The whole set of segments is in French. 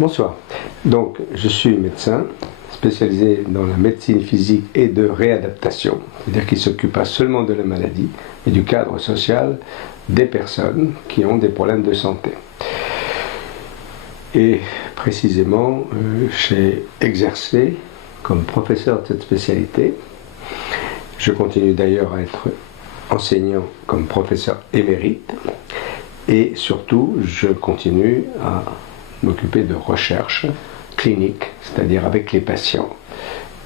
Bonsoir. Donc, je suis médecin spécialisé dans la médecine physique et de réadaptation, c'est-à-dire qu'il ne s'occupe pas seulement de la maladie, mais du cadre social des personnes qui ont des problèmes de santé. Et précisément, j'ai exercé comme professeur de cette spécialité. Je continue d'ailleurs à être enseignant comme professeur émérite. Et surtout, je continue à m'occuper de recherche clinique, c'est-à-dire avec les patients,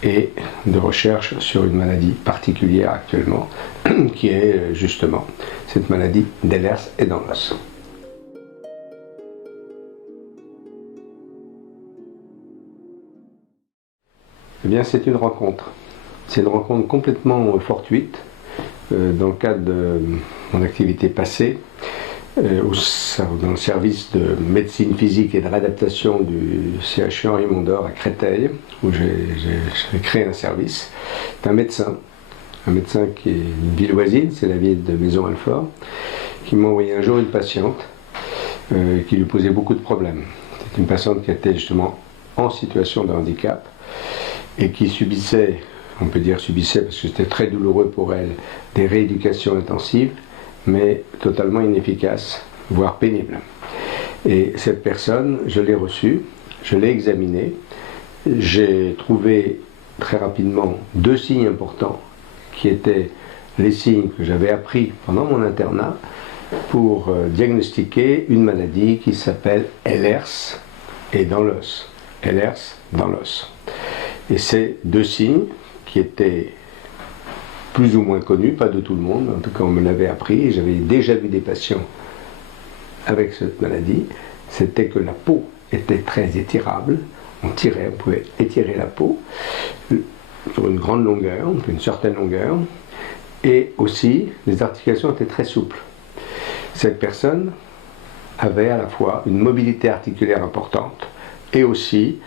et de recherche sur une maladie particulière actuellement, qui est justement cette maladie d'Ehlers et dans l'os. Eh bien, c'est une rencontre. C'est une rencontre complètement fortuite, dans le cadre de mon activité passée, dans le service de médecine physique et de réadaptation du CHU Henri Mondor à Créteil, où j'ai créé un service. C'est un médecin qui est une ville voisine, c'est la ville de Maisons-Alfort, qui m'a envoyé un jour une patiente qui lui posait beaucoup de problèmes. C'est une patiente qui était justement en situation de handicap et qui subissait, on peut dire subissait parce que c'était très douloureux pour elle, des rééducations intensives, mais totalement inefficace, voire pénible. Et cette personne, je l'ai reçue, je l'ai examinée, j'ai trouvé très rapidement deux signes importants qui étaient les signes que j'avais appris pendant mon internat pour diagnostiquer une maladie qui s'appelle Ehlers et dans l'os. Ehlers dans l'os. Et ces deux signes qui étaient plus ou moins connu, pas de tout le monde, en tout cas on me l'avait appris, et j'avais déjà vu des patients avec cette maladie, c'était que la peau était très étirable, on pouvait étirer la peau sur une grande longueur, une certaine longueur, et aussi les articulations étaient très souples. Cette personne avait à la fois une mobilité articulaire importante et aussi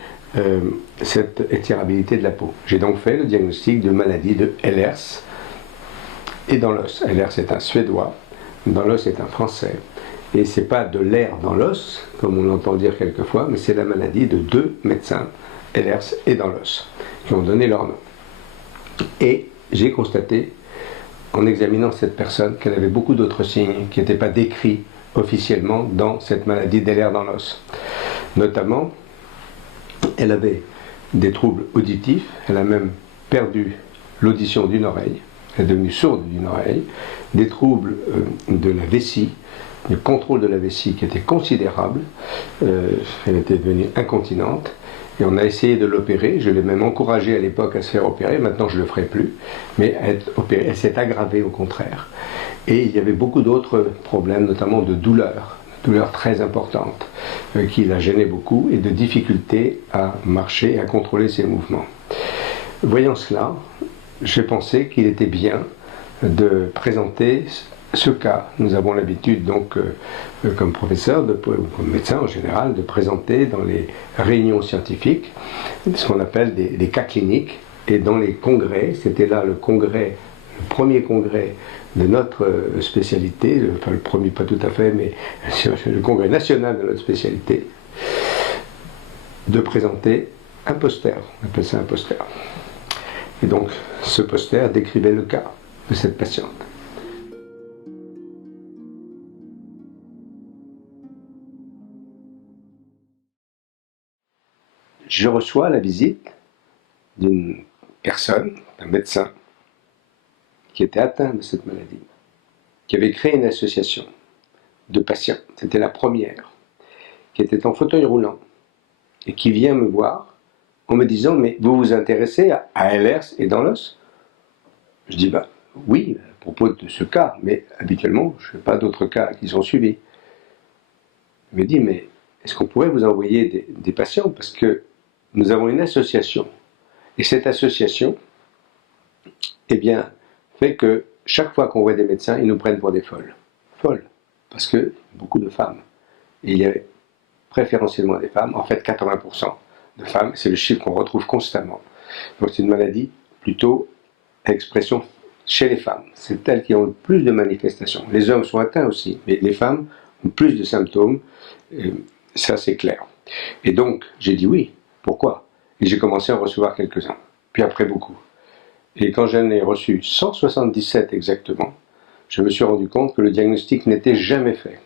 cette étirabilité de la peau. J'ai donc fait le diagnostic de maladie de Ehlers et dans l'os. Ehlers est un Suédois, dans l'os est un Français. Et c'est pas de l'air dans l'os, comme on l'entend dire quelquefois, mais c'est la maladie de deux médecins, Ehlers et dans l'os, qui ont donné leur nom. Et j'ai constaté, en examinant cette personne, qu'elle avait beaucoup d'autres signes qui n'étaient pas décrits officiellement dans cette maladie d'Ehlers dans l'os. Notamment, elle avait des troubles auditifs, elle a même perdu l'audition d'une oreille, elle est devenue sourde d'une oreille, des troubles de la vessie, du contrôle de la vessie qui était considérable, elle était devenue incontinente, et on a essayé de l'opérer, je l'ai même encouragée à l'époque à se faire opérer, maintenant je ne le ferai plus, mais elle s'est aggravée au contraire. Et il y avait beaucoup d'autres problèmes, notamment de douleurs très importantes, qui la gênaient beaucoup, et de difficultés à marcher et à contrôler ses mouvements. Voyant cela, j'ai pensé qu'il était bien de présenter ce cas. Nous avons l'habitude donc, comme professeur, comme médecin en général, de présenter dans les réunions scientifiques ce qu'on appelle des cas cliniques. Et dans les congrès, c'était là le premier congrès de notre spécialité, enfin le premier pas tout à fait, mais le congrès national de notre spécialité, de présenter un poster, on appelle ça un poster. Et donc, ce poster décrivait le cas de cette patiente. Je reçois la visite d'une personne, d'un médecin, qui était atteint de cette maladie, qui avait créé une association de patients, c'était la première, qui était en fauteuil roulant, et qui vient me voir en me disant « Mais vous vous intéressez à Ehlers et dans l'os ?» Je dis « Oui, à propos de ce cas, mais habituellement, je n'ai pas d'autres cas qui sont suivis. » Il me dit « Mais est-ce qu'on pourrait vous envoyer des patients? Parce que nous avons une association. Et cette association, eh bien, fait que chaque fois qu'on voit des médecins, ils nous prennent pour des folles. Folles. Parce que beaucoup de femmes. Et il y avait préférentiellement des femmes, en fait 80% de femmes, c'est le chiffre qu'on retrouve constamment. Donc c'est une maladie plutôt à expression chez les femmes. C'est elles qui ont le plus de manifestations. Les hommes sont atteints aussi, mais les femmes ont plus de symptômes, ça c'est clair. Et donc, j'ai dit oui. Pourquoi? Et j'ai commencé à en recevoir quelques-uns. Puis après, beaucoup. Et quand j'en ai reçu 177 exactement, je me suis rendu compte que le diagnostic n'était jamais fait.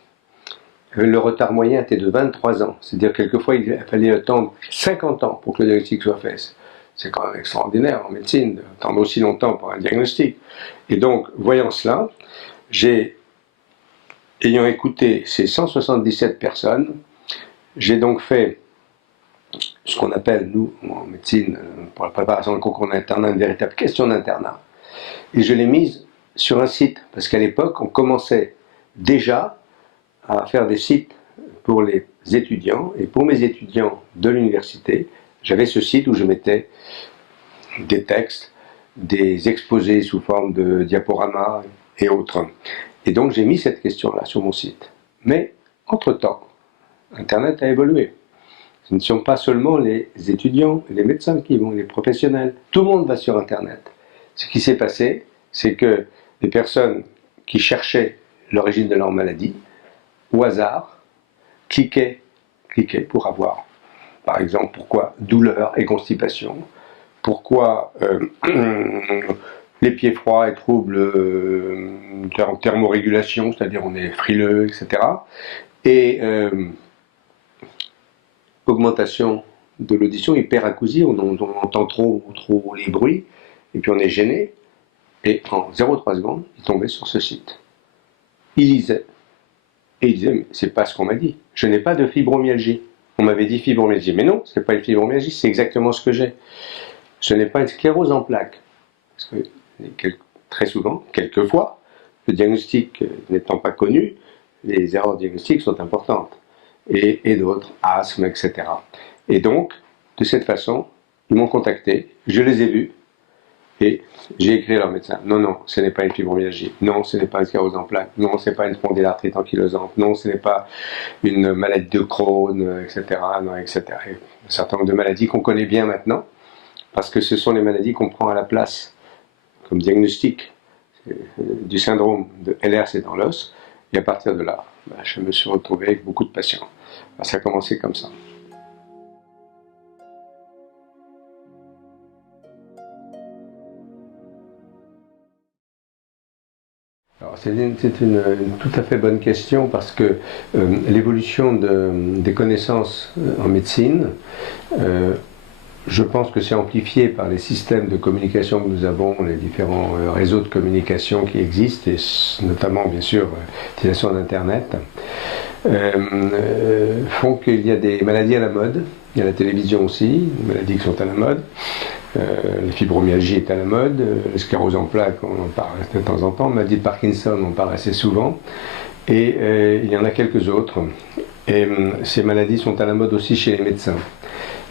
Le retard moyen était de 23 ans. C'est-à-dire quelquefois il fallait attendre 50 ans pour que le diagnostic soit fait. C'est quand même extraordinaire en médecine d'attendre aussi longtemps pour un diagnostic. Et donc, voyant cela, ayant écouté ces 177 personnes, j'ai donc fait ce qu'on appelle, nous, en médecine, pour la préparation de concours d'internat, une véritable question d'internat. Et je l'ai mise sur un site, parce qu'à l'époque, on commençait déjà à faire des sites pour les étudiants, et pour mes étudiants de l'université, j'avais ce site où je mettais des textes, des exposés sous forme de diaporamas et autres. Et donc j'ai mis cette question-là sur mon site. Mais, entre-temps, Internet a évolué. Ce ne sont pas seulement les étudiants, les médecins qui vont, les professionnels. Tout le monde va sur Internet. Ce qui s'est passé, c'est que les personnes qui cherchaient l'origine de leur maladie, au hasard, cliquaient pour avoir, par exemple, pourquoi douleur et constipation, pourquoi les pieds froids et troubles en thermorégulation, c'est-à-dire on est frileux, etc. Et augmentation de l'audition, hyperacousie, on entend trop les bruits, et puis on est gêné, et en 0,3 secondes, il tombait sur ce site. Il lisait, et il disait, mais c'est pas ce qu'on m'a dit, je n'ai pas de fibromyalgie. On m'avait dit fibromyalgie, mais non, c'est pas une fibromyalgie, c'est exactement ce que j'ai. Ce n'est pas une sclérose en plaques. Parce que très souvent, quelquefois, le diagnostic n'étant pas connu, les erreurs diagnostiques sont importantes. Et d'autres, asthme, etc. Et donc, de cette façon, ils m'ont contacté, je les ai vus, et j'ai écrit à leur médecin, non, non, ce n'est pas une fibromyalgie, non, ce n'est pas une sclérose en plaques, non, ce n'est pas une spondylarthrite ankylosante, non, ce n'est pas une maladie de Crohn, etc., non, etc. Et un certain nombre de maladies qu'on connaît bien maintenant, parce que ce sont les maladies qu'on prend à la place comme diagnostic du syndrome de Ehlers-Danlos, et à partir de là, je me suis retrouvé avec beaucoup de patients. Ça a commencé comme ça. C'est une tout à fait bonne question parce que l'évolution des connaissances en médecine, je pense que c'est amplifié par les systèmes de communication que nous avons, les différents réseaux de communication qui existent, et notamment bien sûr l'utilisation d'Internet, font qu'il y a des maladies à la mode. Il y a la télévision aussi, des maladies qui sont à la mode. La fibromyalgie est à la mode, la sclérose en plaques, on en parle de temps en temps, la maladie de Parkinson, on en parle assez souvent, et il y en a quelques autres. Et ces maladies sont à la mode aussi chez les médecins.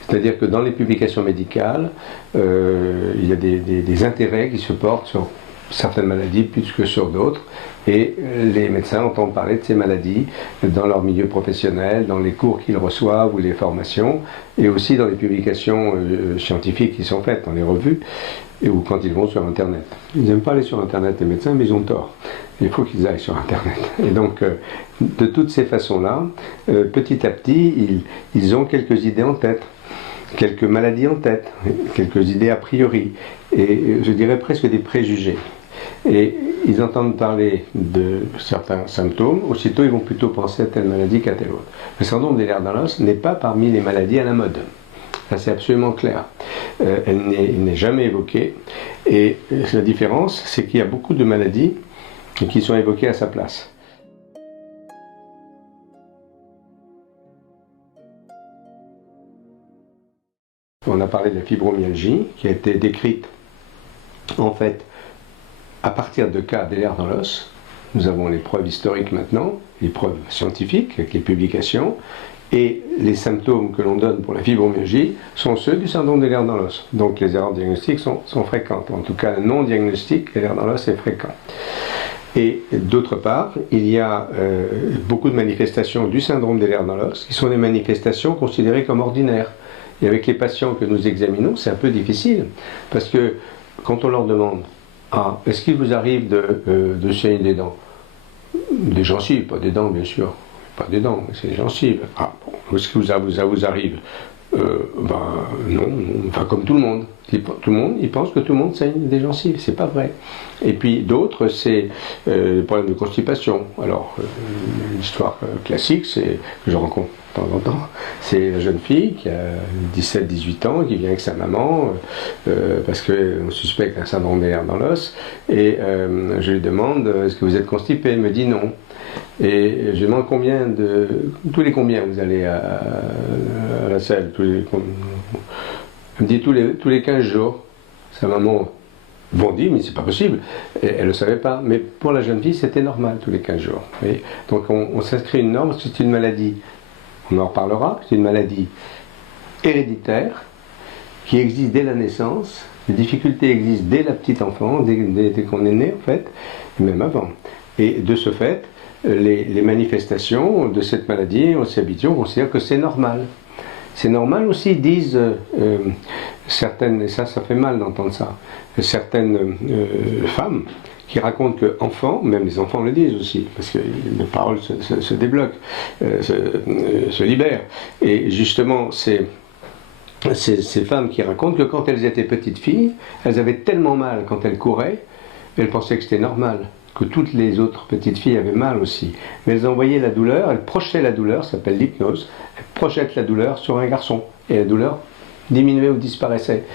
C'est-à-dire que dans les publications médicales, il y a des intérêts qui se portent sur certaines maladies plus que sur d'autres, et les médecins entendent parler de ces maladies dans leur milieu professionnel, dans les cours qu'ils reçoivent ou les formations, et aussi dans les publications scientifiques qui sont faites dans les revues, ou quand ils vont sur Internet. Ils n'aiment pas aller sur Internet, les médecins, mais ils ont tort. Il faut qu'ils aillent sur Internet. Et donc, de toutes ces façons-là, petit à petit, ils ont quelques idées en tête, quelques maladies en tête, quelques idées a priori, et je dirais presque des préjugés. Et ils entendent parler de certains symptômes, aussitôt ils vont plutôt penser à telle maladie qu'à telle autre. Le syndrome d'Ehlers-Danlos n'est pas parmi les maladies à la mode. Ça c'est absolument clair. Il n'est jamais évoqué. Et la différence, c'est qu'il y a beaucoup de maladies qui sont évoquées à sa place. On a parlé de la fibromyalgie, qui a été décrite en fait à partir de cas d'Ehlers-Danlos. Nous avons les preuves historiques maintenant, les preuves scientifiques avec les publications, et les symptômes que l'on donne pour la fibromyalgie sont ceux du syndrome d'Ehlers-Danlos. Donc les erreurs diagnostiques sont fréquentes. En tout cas, le non-diagnostic Ehlers-Danlos est fréquent. Et d'autre part, il y a beaucoup de manifestations du syndrome d'Ehlers-Danlos qui sont des manifestations considérées comme ordinaires. Et avec les patients que nous examinons, c'est un peu difficile, parce que quand on leur demande « Ah, est-ce qu'il vous arrive de saigner des dents ?» Des gencives, pas des dents bien sûr. Pas des dents, mais c'est des gencives. Ah, bon, Est-ce que ça vous arrive? Non, enfin comme tout le monde. Tout le monde, il pense que tout le monde saigne des gencives, c'est pas vrai. Et puis d'autres, c'est le problème de constipation. Alors, l'histoire classique, c'est que je rencontre de temps en temps, c'est la jeune fille qui a 17-18 ans, qui vient avec sa maman, parce qu'on suspecte un syndrome des nerfs dans l'os, et je lui demande, est-ce que vous êtes constipé? Elle me dit non. Et je lui demande tous les combien vous allez à la salle, elle me dit tous les 15 jours. Sa maman bondit, mais c'est pas possible. Elle ne le savait pas. Mais pour la jeune fille, c'était normal, tous les 15 jours. Et donc on s'inscrit une norme, parce que c'est une maladie, on en reparlera, c'est une maladie héréditaire qui existe dès la naissance. Les difficultés existent dès la petite enfance, dès qu'on est né en fait, et même avant. Et de ce fait, les manifestations de cette maladie, on s'y habitue, on considère que c'est normal. C'est normal aussi, disent certaines, et ça fait mal d'entendre ça, certaines femmes qui racontent qu'enfants, même les enfants le disent aussi, parce que les paroles se débloquent, se libèrent. Et justement, ces femmes qui racontent que quand elles étaient petites filles, elles avaient tellement mal quand elles couraient, elles pensaient que c'était normal, que toutes les autres petites filles avaient mal aussi. Mais elles envoyaient la douleur, elles projetaient la douleur, ça s'appelle l'hypnose, elles projettent la douleur sur un garçon, et la douleur diminuait ou disparaissait.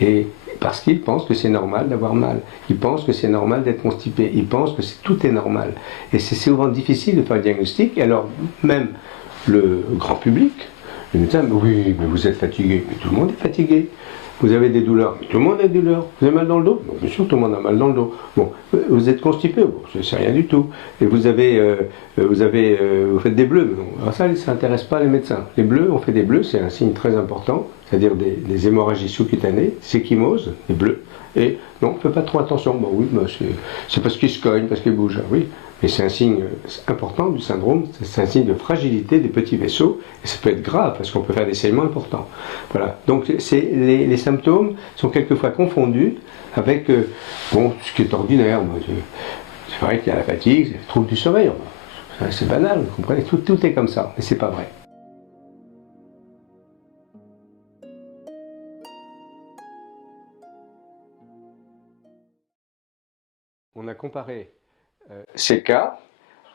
Et parce qu'ils pensent que c'est normal d'avoir mal, ils pensent que c'est normal d'être constipé, ils pensent que tout est normal. Et c'est souvent difficile de faire le diagnostic, et alors même le grand public, le médecin, oui, mais vous êtes fatigué, mais tout le monde est fatigué. Vous avez des douleurs, tout le monde a des douleurs. Vous avez mal dans le dos? Bon, bien sûr, tout le monde a mal dans le dos. Bon, vous êtes constipé? Bon, c'est rien du tout. Et vous faites des bleus. Bon, alors ça n'intéresse pas les médecins. Les bleus, on fait des bleus, c'est un signe très important, c'est-à-dire des hémorragies sous-cutanées, séchymose, des bleus. Et non, on ne fait pas trop attention. Bon, oui, c'est parce qu'ils se cognent, parce qu'ils bougent. Oui, mais c'est un signe important du syndrome, c'est un signe de fragilité des petits vaisseaux, et ça peut être grave, parce qu'on peut faire des saignements importants. Voilà, donc les symptômes sont quelquefois confondus avec ce qui est ordinaire. C'est vrai qu'il y a la fatigue, c'est le trouble du sommeil, c'est banal, vous comprenez, tout est comme ça, mais c'est pas vrai. On a comparé ces cas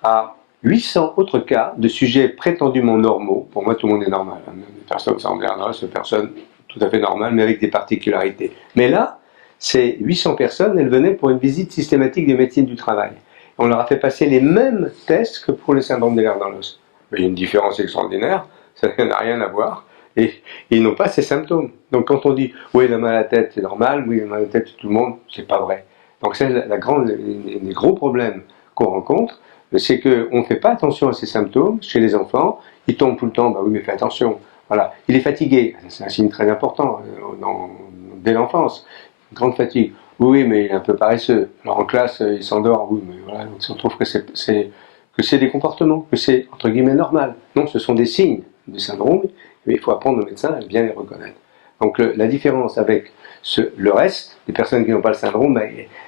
à 800 autres cas de sujets prétendument normaux. Pour moi, tout le monde est normal. Même les personnes sans diagnostic, c'est personnes tout à fait normales, mais avec des particularités. Mais là, ces 800 personnes, elles venaient pour une visite systématique des médecines du travail. On leur a fait passer les mêmes tests que pour le syndrome des nerfs dans l'os. Il y a une différence extraordinaire, ça n'a rien à voir. Et ils n'ont pas ces symptômes. Donc quand on dit « oui, la mal à la tête, c'est normal, oui, la mal à la tête, c'est tout le monde », c'est pas vrai. Donc c'est les gros problèmes qu'on rencontre, c'est qu'on ne fait pas attention à ces symptômes chez les enfants. Ils tombent tout le temps, bah oui, mais fais attention. Voilà. Il est fatigué, c'est un signe très important dès l'enfance. Une grande fatigue. Oui, mais il est un peu paresseux. Alors en classe, il s'endort. Oui, mais voilà. Donc on trouve que c'est des comportements, que c'est entre guillemets normal. Non, ce sont des signes du syndrome, mais il faut apprendre aux médecins à bien les reconnaître. Donc la différence avec le reste, les personnes qui n'ont pas le syndrome,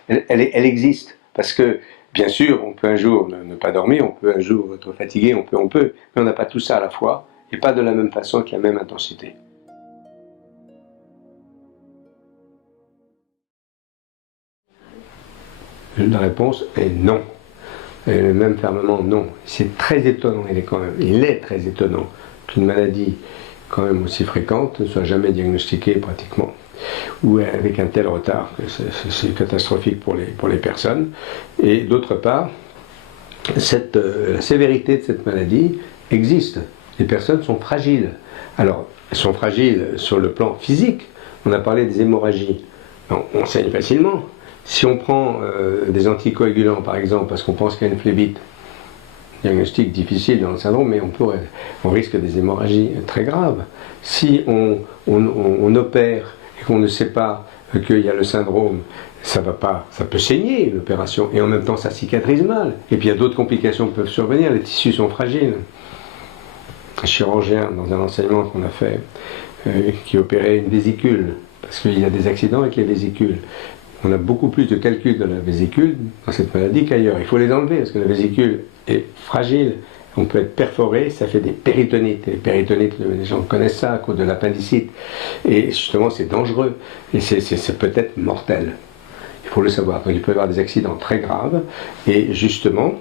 elle existe. Parce que, bien sûr, on peut un jour ne pas dormir, on peut un jour être fatigué, on peut, mais on n'a pas tout ça à la fois, et pas de la même façon, avec la même intensité. La réponse est non. Et même fermement non. C'est très étonnant, il est très étonnant qu'une maladie quand même aussi fréquente ne soit jamais diagnostiquée pratiquement, ou avec un tel retard. C'est catastrophique pour les personnes. Et d'autre part, la sévérité de cette maladie existe. Les personnes sont fragiles. Alors, elles sont fragiles sur le plan physique. On a parlé des hémorragies. On saigne facilement. Si on prend des anticoagulants, par exemple, parce qu'on pense qu'il y a une phlébite, diagnostic difficile dans le syndrome, mais on risque des hémorragies très graves. Si on opère et qu'on ne sait pas qu'il y a le syndrome, ça peut saigner l'opération, et en même temps ça cicatrise mal. Et puis il y a d'autres complications qui peuvent survenir, les tissus sont fragiles. Un chirurgien, dans un enseignement qu'on a fait, qui opérait une vésicule, parce qu'il y a des accidents avec les vésicules. On a beaucoup plus de calculs de la vésicule dans cette maladie qu'ailleurs. Il faut les enlever parce que la vésicule est fragile On peut être perforé, ça fait des péritonites. Les péritonites, les gens connaissent ça à cause de l'appendicite. Et justement, c'est dangereux. Et c'est peut-être mortel. Il faut le savoir. Donc il peut y avoir des accidents très graves. Et justement,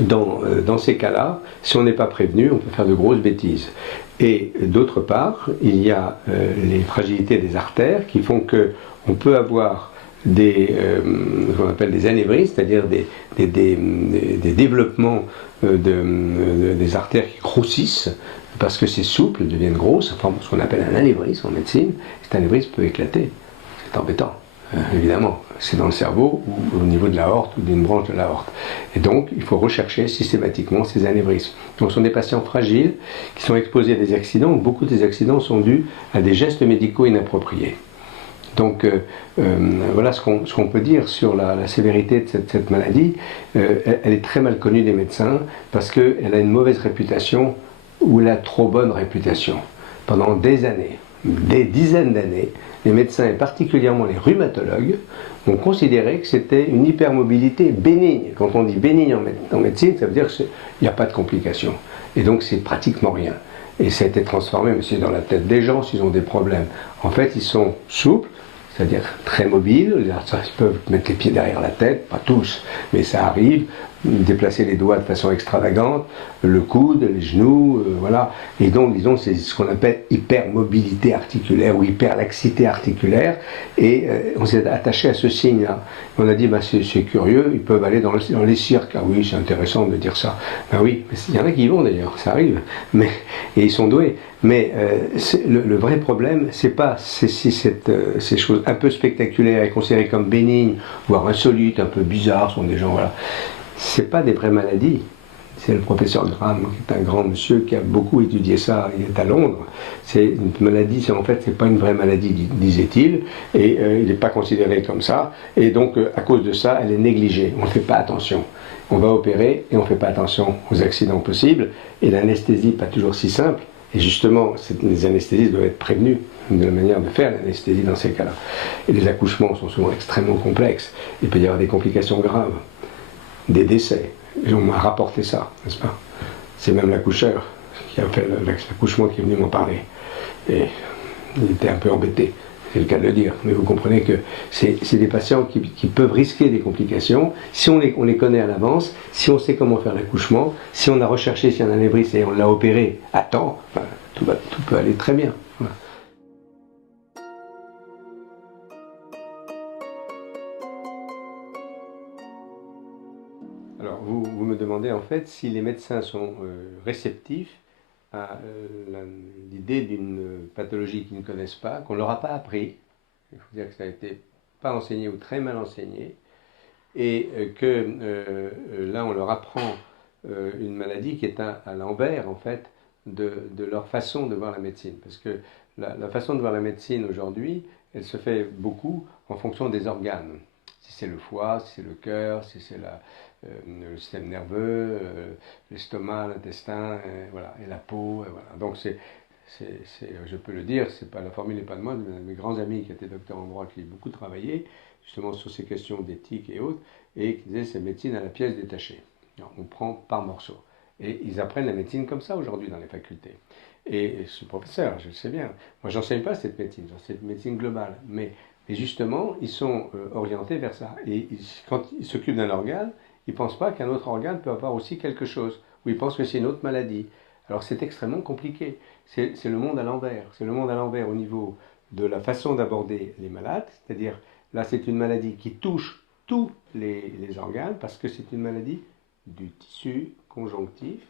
dans ces cas-là, si on n'est pas prévenu, on peut faire de grosses bêtises. Et d'autre part, il y a les fragilités des artères qui font qu'on peut avoir ce qu'on appelle des anévrismes, c'est-à-dire des développements des artères qui grossissent parce que c'est souple, deviennent grosses, ça forme ce qu'on appelle un anévrisme en médecine. Cet anévrisme peut éclater, c'est embêtant. Évidemment, c'est dans le cerveau ou au niveau de l'aorte ou d'une branche de l'aorte. Et donc, il faut rechercher systématiquement ces anévrismes. Donc, ce sont des patients fragiles qui sont exposés à des accidents. Beaucoup des accidents sont dus à des gestes médicaux inappropriés. Donc, voilà ce qu'on peut dire sur la sévérité de cette maladie. Elle est très mal connue des médecins parce qu'elle a une mauvaise réputation ou elle a trop bonne réputation. Pendant des années, des dizaines d'années, les médecins et particulièrement les rhumatologues ont considéré que c'était une hypermobilité bénigne. Quand on dit bénigne en médecine, ça veut dire qu'il n'y a pas de complications. Et donc c'est pratiquement rien. Et ça a été transformé, mais c'est dans la tête des gens s'ils ont des problèmes. En fait, ils sont souples, c'est-à-dire très mobiles, ils peuvent mettre les pieds derrière la tête, pas tous, mais ça arrive, déplacer les doigts de façon extravagante, le coude, les genoux, voilà. Et donc, disons, c'est ce qu'on appelle hypermobilité articulaire ou hyperlaxité articulaire. Et on s'est attaché à ce signe-là. On a dit, bah, c'est curieux, ils peuvent aller dans les cirques. Ah oui, c'est intéressant de dire ça. Ben oui, il y en a qui y vont d'ailleurs, ça arrive. Et ils sont doués. Mais le vrai problème, c'est pas ces choses un peu spectaculaires et considérées comme bénignes, voire insolites, un peu bizarres, sont des gens, voilà. C'est pas des vraies maladies. C'est le professeur Graham, qui est un grand monsieur qui a beaucoup étudié ça, il est à Londres. C'est une maladie, en fait, c'est pas une vraie maladie, disait-il, et il n'est pas considéré comme ça. Et donc, à cause de ça, elle est négligée. On ne fait pas attention. On va opérer et on ne fait pas attention aux accidents possibles. Et l'anesthésie, pas toujours si simple. Et justement, les anesthésistes doivent être prévenus de la manière de faire l'anesthésie dans ces cas-là. Et les accouchements sont souvent extrêmement complexes. Il peut y avoir des complications graves, des décès. Et on m'a rapporté ça, n'est-ce pas? C'est même l'accoucheur qui a fait l'accouchement qui est venu m'en parler. Et il était un peu embêté, c'est le cas de le dire. Mais vous comprenez que c'est des patients qui peuvent risquer des complications. Si on les connaît à l'avance, si on sait comment faire l'accouchement, si on a recherché s'il y a un anévrisme et on l'a opéré à temps, enfin, tout peut aller très bien. Voilà. Alors, vous me demandez en fait si les médecins sont réceptifs à l'idée d'une pathologie qu'ils ne connaissent pas, qu'on ne leur a pas appris. Il faut dire que ça a été pas enseigné ou très mal enseigné, et là on leur apprend une maladie qui est à l'envers en fait de leur façon de voir la médecine. Parce que la façon de voir la médecine aujourd'hui, elle se fait beaucoup en fonction des organes. Si c'est le foie, si c'est le cœur, si c'est le système nerveux, l'estomac, l'intestin, voilà, et la peau. Et voilà. Donc je peux le dire, la formule n'est pas de moi, de mes grands amis qui étaient docteurs en droit, qui ont beaucoup travaillé justement sur ces questions d'éthique et autres, et qui disaient c'est médecine à la pièce détachée. Alors, on prend par morceaux. Et ils apprennent la médecine comme ça aujourd'hui dans les facultés. Et je suis professeur, je le sais bien. Moi, j'enseigne pas cette médecine, j'enseigne une médecine globale. Mais justement, ils sont orientés vers ça. Et quand ils s'occupent d'un organe, ils ne pensent pas qu'un autre organe peut avoir aussi quelque chose. Ou ils pensent que c'est une autre maladie. Alors c'est extrêmement compliqué. C'est le monde à l'envers. C'est le monde à l'envers au niveau de la façon d'aborder les malades. C'est-à-dire, là, c'est une maladie qui touche tous les organes parce que c'est une maladie du tissu conjonctif,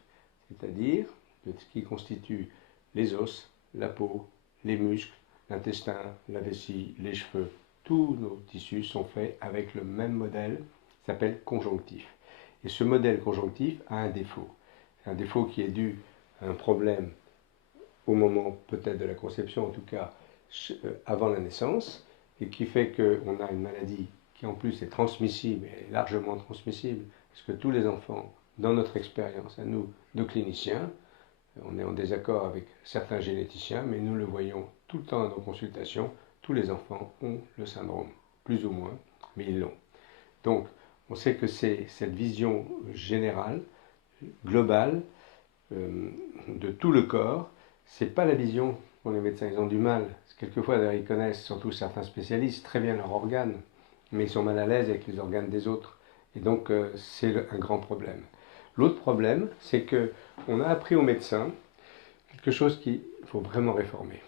c'est-à-dire de ce qui constitue les os, la peau, les muscles, l'intestin, la vessie, les cheveux. Tous nos tissus sont faits avec le même modèle, qui s'appelle conjonctif. Et ce modèle conjonctif a un défaut. Un défaut qui est dû à un problème au moment peut-être de la conception, en tout cas avant la naissance, et qui fait qu'on a une maladie qui en plus est transmissible, et largement transmissible, parce que tous les enfants, dans notre expérience, à nous, de cliniciens, on est en désaccord avec certains généticiens, mais nous le voyons tout le temps dans nos consultations, tous les enfants ont le syndrome, plus ou moins, mais ils l'ont. Donc, on sait que c'est cette vision générale, globale de tout le corps. C'est pas la vision pour les médecins, ils ont du mal. Quelquefois, d'ailleurs, ils connaissent, surtout certains spécialistes, très bien leurs organes, mais ils sont mal à l'aise avec les organes des autres. Et donc, c'est un grand problème. L'autre problème, c'est qu'on a appris aux médecins quelque chose qu'il faut vraiment réformer.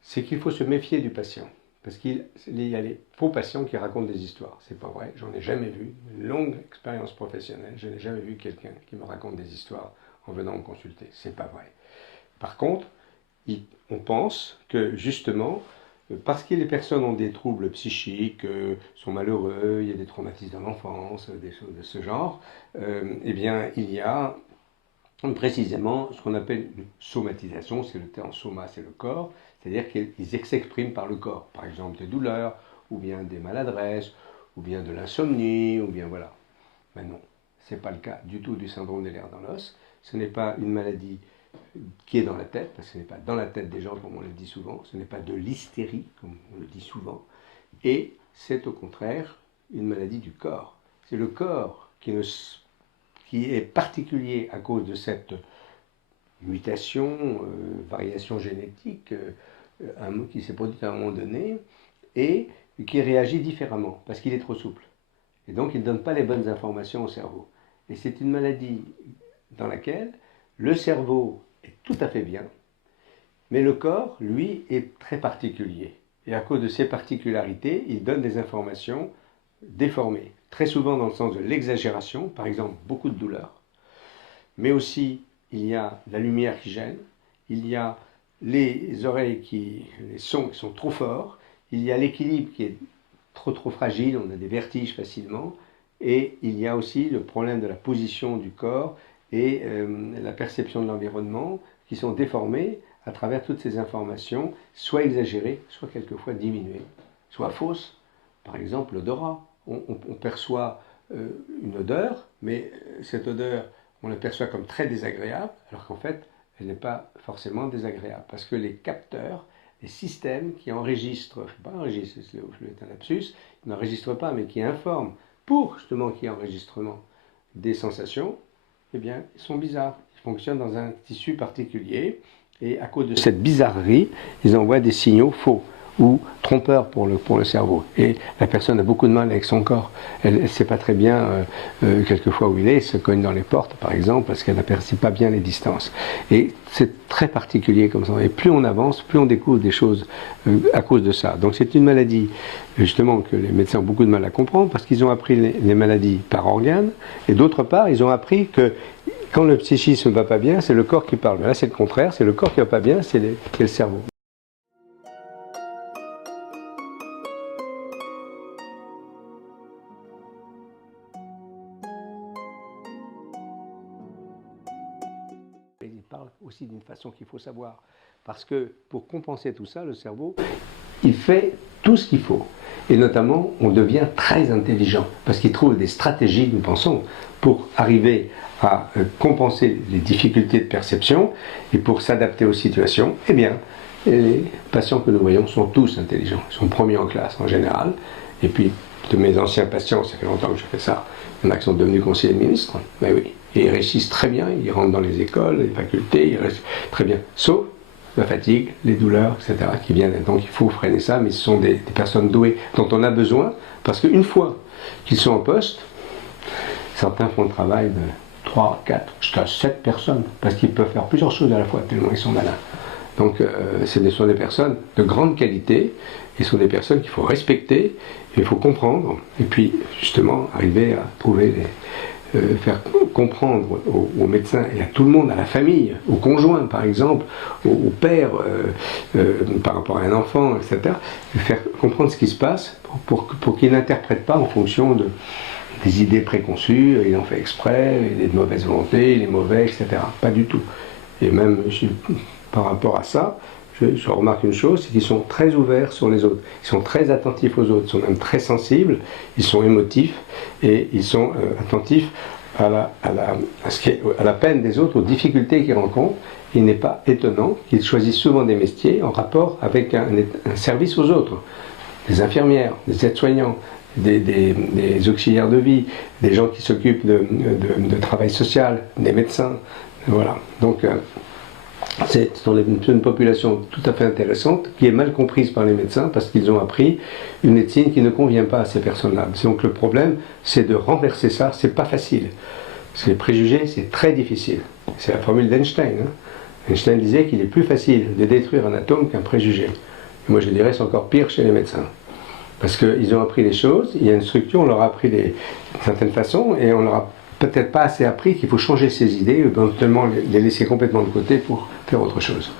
C'est qu'il faut se méfier du patient. Parce qu'il y a les faux patients qui racontent des histoires. C'est pas vrai, j'en ai jamais vu. Une longue expérience professionnelle, je n'ai jamais vu quelqu'un qui me raconte des histoires en venant me consulter. C'est pas vrai. Par contre, on pense que justement, parce que les personnes ont des troubles psychiques, sont malheureux, il y a des traumatismes dans l'enfance, des choses de ce genre, eh bien, il y a précisément ce qu'on appelle une somatisation, c'est le terme soma, c'est le corps, c'est-à-dire qu'ils s'expriment par le corps, par exemple des douleurs, ou bien des maladresses, ou bien de l'insomnie, ou bien voilà. Mais non, ce n'est pas le cas du tout du syndrome des lèvres dans l'os, ce n'est pas une maladie qui est dans la tête, parce que ce n'est pas dans la tête des gens comme on le dit souvent, ce n'est pas de l'hystérie comme on le dit souvent, et c'est au contraire une maladie du corps. C'est le corps qui est particulier à cause de cette mutation, variation génétique, un mot qui s'est produit à un moment donné, et qui réagit différemment, parce qu'il est trop souple. Et donc il ne donne pas les bonnes informations au cerveau. Et c'est une maladie dans laquelle le cerveau est tout à fait bien, mais le corps, lui, est très particulier. Et à cause de ces particularités, il donne des informations déformées, très souvent dans le sens de l'exagération, par exemple beaucoup de douleur, mais aussi il y a la lumière qui gêne, il y a les oreilles les sons qui sont trop forts, il y a l'équilibre qui est trop fragile, on a des vertiges facilement, et il y a aussi le problème de la position du corps et la perception de l'environnement qui sont déformées à travers toutes ces informations, soit exagérées, soit quelquefois diminuées, soit fausses. Par exemple, l'odorat. On perçoit une odeur, mais cette odeur, on la perçoit comme très désagréable, alors qu'en fait, elle n'est pas forcément désagréable, parce que les capteurs, les systèmes qui enregistrent, pas enregistrent, c'est un lapsus, ils n'enregistrent pas, mais qui informent, pour justement qu'il y ait enregistrement des sensations, eh bien, ils sont bizarres. Ils fonctionnent dans un tissu particulier, et à cause de cette bizarrerie, ils envoient des signaux faux ou trompeurs pour le cerveau. Et la personne a beaucoup de mal avec son corps. Elle ne sait pas très bien quelquefois où il est, se cogne dans les portes par exemple, parce qu'elle n'aperçoit pas bien les distances. Et c'est très particulier comme ça. Et plus on avance, plus on découvre des choses à cause de ça. Donc c'est une maladie justement que les médecins ont beaucoup de mal à comprendre, parce qu'ils ont appris les maladies par organes, et d'autre part, ils ont appris que quand le psychisme ne va pas bien, c'est le corps qui parle. Mais là c'est le contraire, c'est le corps qui ne va pas bien, c'est le cerveau. Il parle aussi d'une façon qu'il faut savoir, parce que pour compenser tout ça, le cerveau, il fait tout ce qu'il faut. Et notamment, on devient très intelligent, parce qu'il trouve des stratégies, nous pensons, pour arriver à compenser les difficultés de perception et pour s'adapter aux situations. Eh bien, les patients que nous voyons sont tous intelligents, ils sont premiers en classe en général. Et puis, de mes anciens patients, ça fait longtemps que je fais ça, il y en a qui sont devenus conseillers de ministre, ben oui, et ils réussissent très bien, ils rentrent dans les écoles, les facultés, ils réussissent très bien, sauf la fatigue, les douleurs, etc., qui viennent. Donc il faut freiner ça, mais ce sont des personnes douées dont on a besoin, parce qu'une fois qu'ils sont en poste, certains font le travail de 3, 4, jusqu'à 7 personnes, parce qu'ils peuvent faire plusieurs choses à la fois, tellement ils sont malins. Donc ce sont des personnes de grande qualité, et ce sont des personnes qu'il faut respecter, il faut comprendre, et puis justement arriver à trouver faire comprendre aux médecins et à tout le monde, à la famille, aux conjoints par exemple, au père par rapport à un enfant, etc., faire comprendre ce qui se passe pour qu'ils n'interprètent pas en fonction des idées préconçues, ils ont fait exprès, il est de mauvaise volonté, il est mauvais, etc. Pas du tout. Et même par rapport à ça, je remarque une chose, c'est qu'ils sont très ouverts sur les autres. Ils sont très attentifs aux autres, ils sont même très sensibles, ils sont émotifs et ils sont attentifs à la peine des autres, aux difficultés qu'ils rencontrent. Il n'est pas étonnant qu'ils choisissent souvent des métiers en rapport avec un service aux autres. Des infirmières, des aides-soignants, des auxiliaires de vie, des gens qui s'occupent de travail social, des médecins. Voilà. Donc, c'est une population tout à fait intéressante qui est mal comprise par les médecins parce qu'ils ont appris une médecine qui ne convient pas à ces personnes-là. Donc le problème, c'est de renverser ça, c'est pas facile. Parce que les préjugés, c'est très difficile. C'est la formule d'Einstein. Hein. Einstein disait qu'il est plus facile de détruire un atome qu'un préjugé. Et moi je dirais c'est encore pire chez les médecins. Parce qu'ils ont appris les choses, il y a une structure, on leur a appris d'une certaine façon, et on leur a peut-être pas assez appris qu'il faut changer ses idées, ou éventuellement les laisser complètement de côté pour faire autre chose.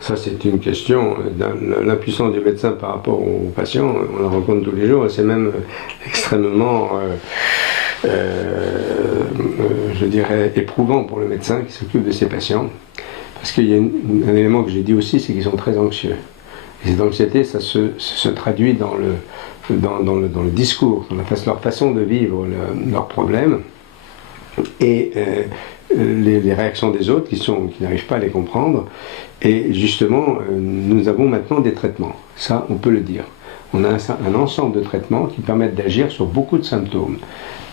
Ça, c'est une question l'impuissance du médecin par rapport aux patients. On la rencontre tous les jours et c'est même extrêmement, je dirais, éprouvant pour le médecin qui s'occupe de ses patients. Parce qu'il y a un élément que j'ai dit aussi, c'est qu'ils sont très anxieux. Et cette anxiété, ça se traduit dans le discours, dans leur façon de vivre leurs problèmes. Et les réactions des autres qui n'arrivent pas à les comprendre. Et justement, nous avons maintenant des traitements. Ça, on peut le dire. On a un ensemble de traitements qui permettent d'agir sur beaucoup de symptômes.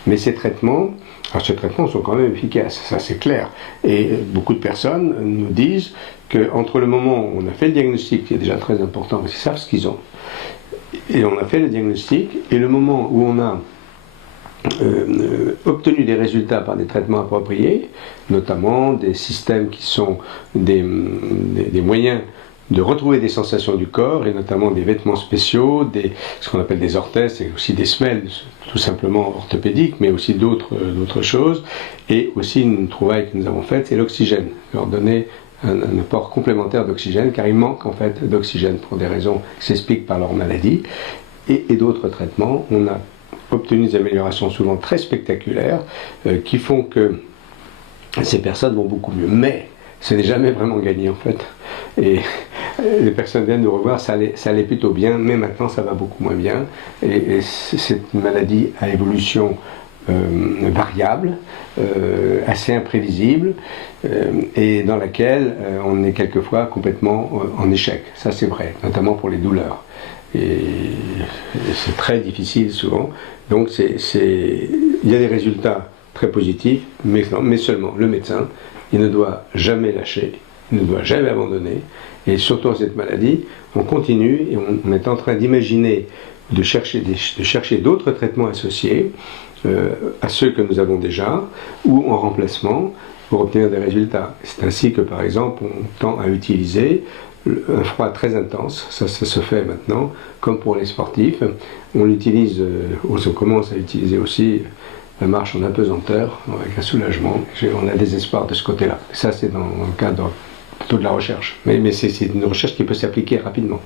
Mais ces traitements sont quand même efficaces, ça c'est clair. Et beaucoup de personnes nous disent qu'entre le moment où on a fait le diagnostic, qui est déjà très important, parce qu'ils savent ce qu'ils ont, et on a fait le diagnostic, et le moment où on a obtenu des résultats par des traitements appropriés, notamment des systèmes qui sont des moyens de retrouver des sensations du corps, et notamment des vêtements spéciaux, ce qu'on appelle des orthèses, et aussi des semelles, tout simplement orthopédiques, mais aussi d'autres choses, et aussi une trouvaille que nous avons faite, c'est l'oxygène, leur donner un apport complémentaire d'oxygène, car ils manquent en fait d'oxygène pour des raisons qui s'expliquent par leur maladie, et d'autres traitements. On a obtenu des améliorations souvent très spectaculaires qui font que ces personnes vont beaucoup mieux. Mais ce n'est jamais vraiment gagné en fait. Et les personnes viennent nous revoir, ça allait plutôt bien, mais maintenant ça va beaucoup moins bien. Et c'est une maladie à évolution variable, assez imprévisible, et dans laquelle on est quelquefois complètement en échec. Ça c'est vrai, notamment pour les douleurs. Et c'est très difficile souvent. Donc il y a des résultats très positifs, mais seulement le médecin, il ne doit jamais lâcher, il ne doit jamais abandonner. Et surtout dans cette maladie, on continue et on est en train d'imaginer de chercher d'autres traitements associés à ceux que nous avons déjà, ou en remplacement, pour obtenir des résultats. C'est ainsi que par exemple on tend à utiliser un froid très intense, ça se fait maintenant, comme pour les sportifs. On l'utilise, on commence à utiliser aussi la marche en apesanteur, avec un soulagement. On a des espoirs de ce côté-là. Ça, c'est dans le cadre plutôt de la recherche. Mais c'est une recherche qui peut s'appliquer rapidement.